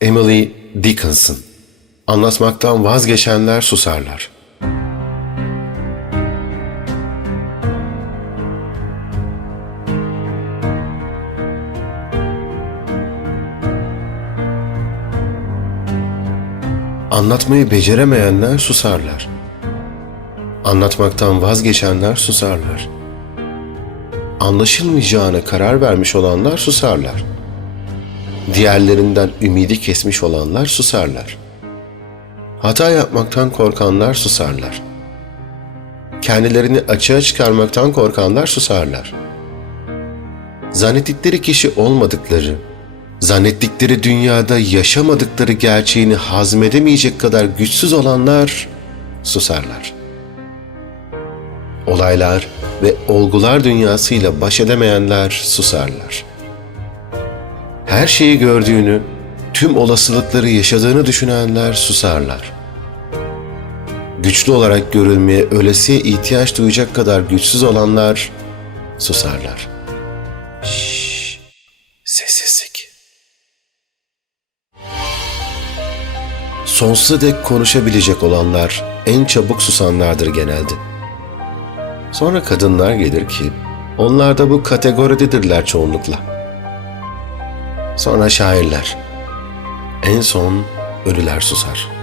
Emily Dickinson Anlatmaktan vazgeçenler susarlar. Anlatmayı beceremeyenler susarlar. Anlatmaktan vazgeçenler susarlar. Anlaşılmayacağına karar vermiş olanlar susarlar. Diğerlerinden ümidi kesmiş olanlar susarlar. Hata yapmaktan korkanlar susarlar. Kendilerini açığa çıkarmaktan korkanlar susarlar. Zannettikleri kişi olmadıkları, zannettikleri dünyada yaşamadıkları gerçeğini hazmedemeyecek kadar güçsüz olanlar susarlar. Olaylar ve olgular dünyasıyla baş edemeyenler susarlar her şeyi gördüğünü, tüm olasılıkları yaşadığını düşünenler susarlar. Güçlü olarak görülmeye ölesiye ihtiyaç duyacak kadar güçsüz olanlar susarlar. Şşş, sessizlik. Sonsuza dek konuşabilecek olanlar en çabuk susanlardır genelde. Sonra kadınlar gelir ki onlar da bu kategoridedirler çoğunlukla. Sonra şairler. En son ölüler susar.